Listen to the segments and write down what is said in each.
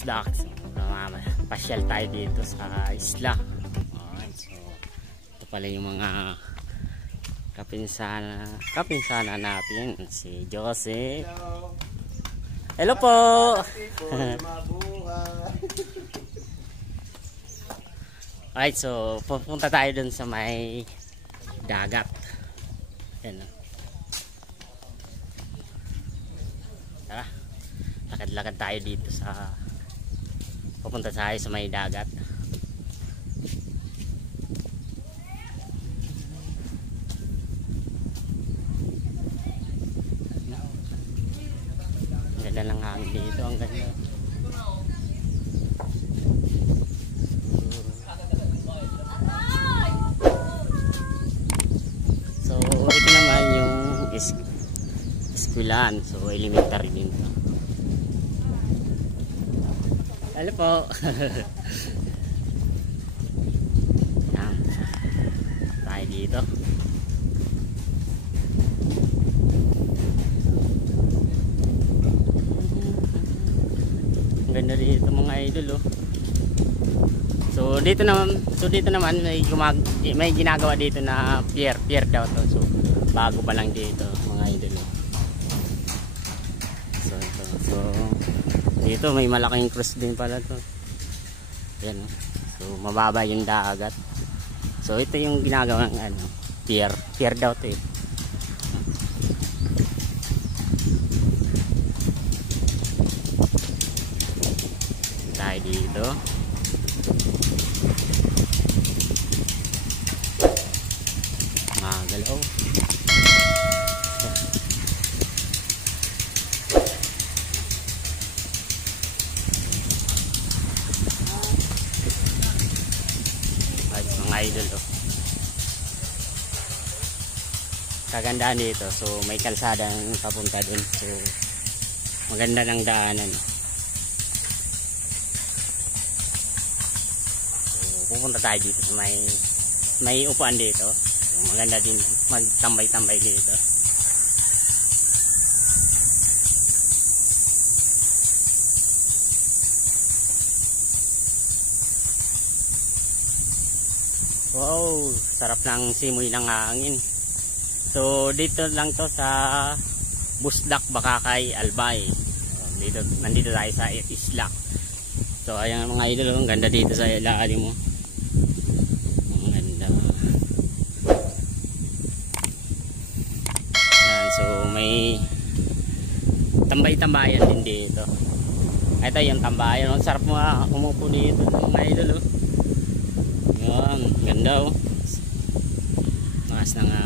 Busdak. So, pasyal tayo dito sa isla. Alright, so ito pala yung mga kapinsana natin, si Jose. Hello po. Alright, so pupunta tayo dun sa may dagat. Yan. Tara, lakad-lakad tayo dito sa pupunta tayo sa may dagat. Ang ganda ng hangin dito, ang ganda. So ito naman yung eskwelahan, so elementary din to. Hello po. Yan. Tayo dito. Ang ganda dito mga idol, oh. So dito naman may ginagawa dito na pier daw to. So bago pa lang dito mga idol, oh. So dito may malaking cross din pala to. Yan, oh. So mababa yung dagat. So ito yung ginagawa ng pier daw to, eh. Tayo dito. Magalaw. Mga idol, oh. Kagandaan dito. So may kalsadang papunta dun. So maganda ng daanan. So pupunta tayo dito sa may upuan dito. So maganda din magtambay-tambay dito. Wow, sarap ng simoy ng hangin. So dito lang to sa Busdak, Bakakay, Albay. So, nandito tayo sa isla. So ayan mga idol, ang ganda dito sa ilalim mo. Ang ganda. Yan, so may tambay-tambayan din dito. Ito yung tambayan. Ang sarap mo umupo dito mga idol, oh. Yan, ganda, oh. Makas na nga.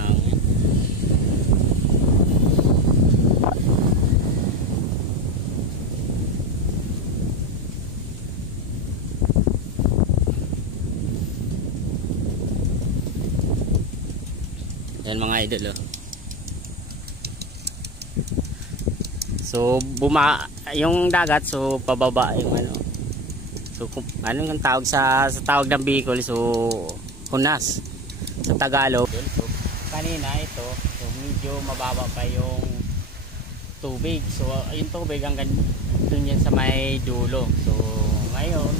Yan mga idol, oh. So yung dagat, so pababa yung so ano yung tawag sa tawag ng Bicol, so hunas sa Tagalog. So kanina ito, so medyo mababa pa yung tubig. So yung tubig hanggang dun yan sa may dulo. So ngayon,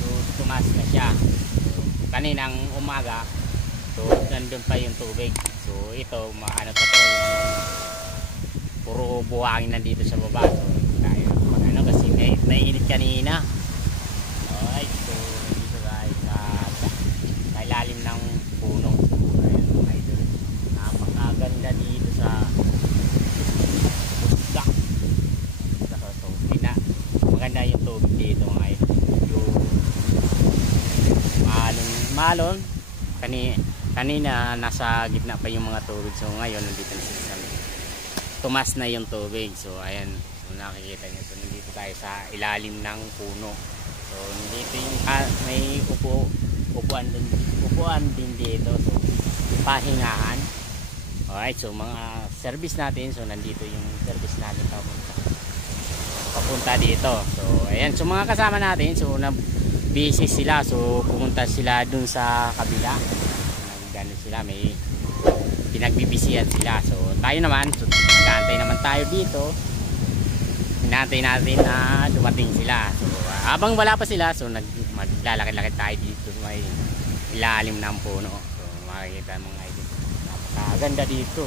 so tumas na siya. So kaninang umaga, so nandun pa yung tubig. So ito, maano pa to, puro buhangin nandito sa baba. So tayo kasi may init kanina. Alright, so dito tayo sa ilalim ng puno. Ayun mga idol, napakaganda dito sa Busdak. So maganda yung tubig dito mga idol. Yung malon kanina nasa gitna pa yung mga tubig. So ngayon nandito na sa tumas na yung tubig. So ayan, so nakikita nyo. So nandito tayo sa ilalim ng puno. So dito yung may upuan din dito. So pahingahan. Alright, so mga service natin. So nandito yung service natin papunta dito. So ayan, so mga kasama natin, so busy sila. So pumunta sila dun sa kabila. Gano'n sila, may pinagbibisihan sila. So tayo naman, so nag-aantay naman tayo dito. Hinantay natin na dumating sila. So habang wala pa sila, so maglalakad-lakad tayo dito sa may ilalim ng puno. So makikita mga idol, napakaganda dito,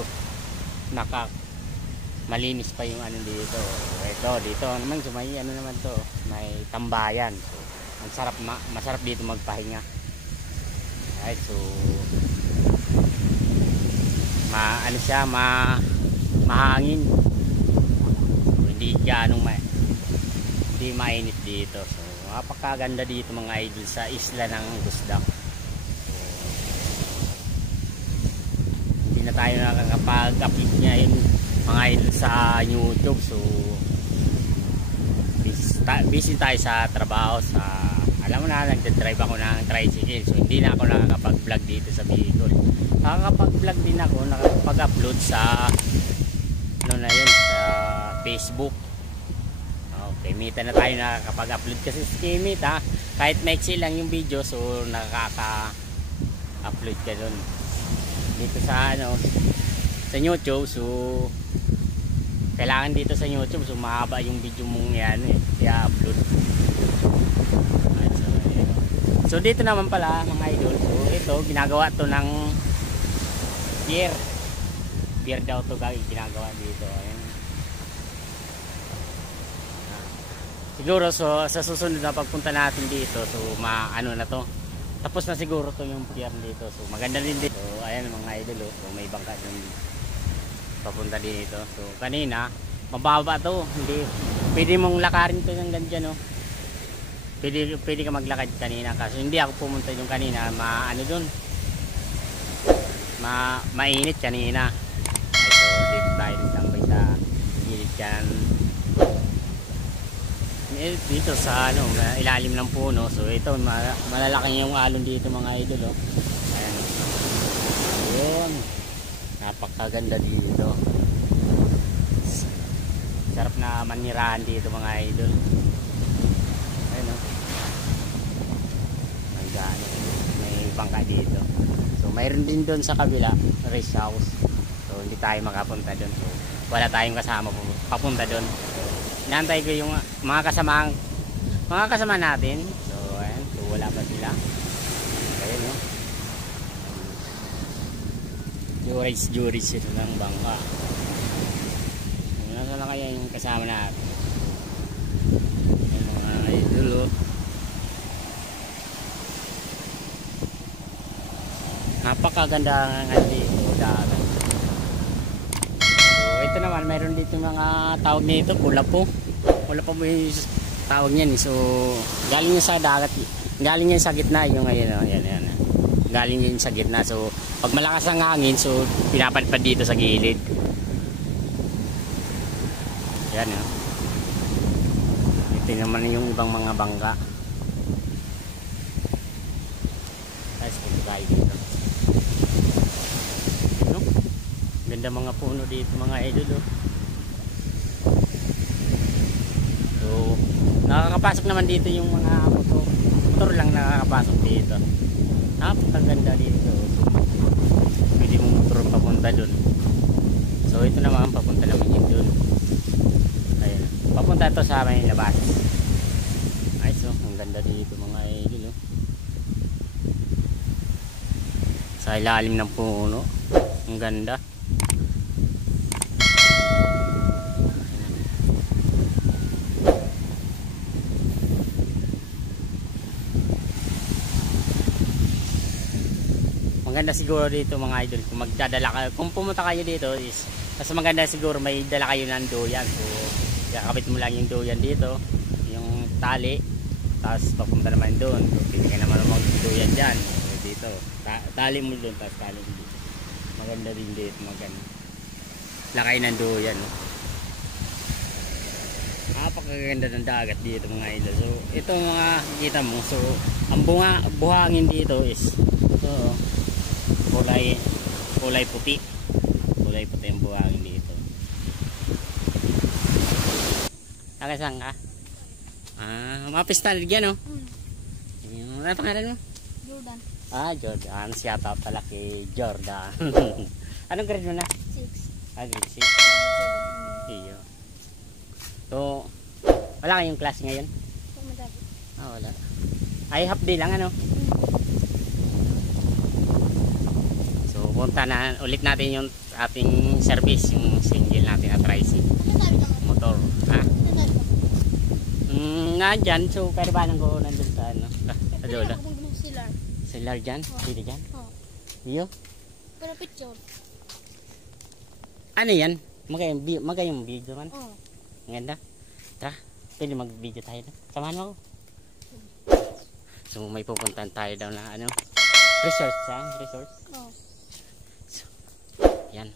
malinis pa yung ano dito. So, dito naman, so may ano naman to, may tambayan. So ang sarap, masarap dito magpahinga. Alright, so ano siya, mahangin. So, hindi mainit dito. So napakaganda dito mga idol sa isla ng Gusdak. So, hindi na tayo nakakapag-upload ngayon mga idol sa YouTube. So busy tayo sa trabaho, alam mo na, nagdadrive ako ng tricycle, so hindi na ako nakakapag-vlog dito sa Bicol. Nakakapag-vlog din ako, nakakapag-upload sa ano na yun, sa Facebook. Okay, Mita na tayo nakakapag-upload kasi sa Mita, kahit maiksi lang yung video, so nakaka-upload ka dun. Dito sa ano, sa YouTube, so kailangan dito sa YouTube, so mahaba yung video mong yan i-upload. So dito naman pala mga idol, so ito ginagawa to ng beer daw to ginagawa dito. Ayan. Siguro so sa susunod na pagpunta natin dito, so ano na to, tapos na siguro to yung pier dito. So maganda din dito. So ayan mga idol, so may bangka dun papunta dito. So kanina mababa to, hindi pwede mong lakarin to hanggang dyan, no? Pwede ka maglakad kanina, kasi hindi ako pumunta yung kanina, ano dun, mainit kanina. So dito tayo tambay sa gilid dyan, dito sa ano, ilalim ng puno. So ito malalaki yung alon dito mga idol, oh. Ayan. Ayun, napakaganda dito, sarap na manirahan dito mga idol. Ayun, oh. May bangka dito. So mayroon din doon sa kabila, rest house. So hindi tayo makapunta doon, so wala tayong kasama papunta doon. So inaantay ko yung mga kasama natin. So ayan, so wala pa sila. Ayun, no? Juris ito ng bangka. Ano na kaya yung kasama natin? Yung mga idol, oh. Napakaganda nga dito, dagat. So ito naman, mayroon dito mga tawag nito, pula-po mo yung tawag niyan. So galing sa dagat, galing yan sa gitna yung ngayon, oh. Yan. Galing yun sa gitna. So pag malakas ang hangin, so pinapadpad dito sa gilid. Yan, oh. Ito naman yung ibang mga bangka. Guys, punta tayo dito. Ano? Ganda mga puno dito mga idol, oh. So nakakapasok naman dito yung mga motor lang nakakapasok dito. Napakaganda dito. So pwede mong motor papunta dun. So ito naman, papunta naman yun dun. Ayun, papunta ito sa may labas. Ay, so ang ganda dito mga idol, oh. Sa ilalim ng puno, ang ganda. Maganda siguro dito mga idol kung magdadala kayo, kung pumunta kayo dito is mas maganda siguro may dala kayo ng duyan. So kakabit mo lang yung duyan dito, yung tali, tapos papunta naman doon. So pili ka naman mag-duyan dyan. So, dito tali mo doon, tapos tali mo dito. Maganda din dito, maganda lakay ng duyan, no? Napakaganda ng dagat dito mga idol. So ito mga kita mo, so ang buhangin dito is ito, kulay puti ang buhangin dito. Nakasang ka? Mapista dyan, oh. Ano pangalan mo? Jordan. Jordan. Shout out pala kay Jordan. Anong grade mo na? 6. Grade 6. Iyo. So wala kayong class ngayon? Ah, wala. Ay, half day lang ano. So, punta na ulit natin yung ating service, yung single natin na tricycle motor. Ha? Nandyan. So, pero paano ko nandun sa ano? Sa dulo. Silar dyan? Dito dyan? Iyo? Pero picture. Ano yan? Magayong video man. Oo. Ang ganda. Tara, pwede mag-video tayo na. Samahan mo ako. So, may pupuntahan tayo daw na ano? Resort, saan? Resort? Oo. Yan.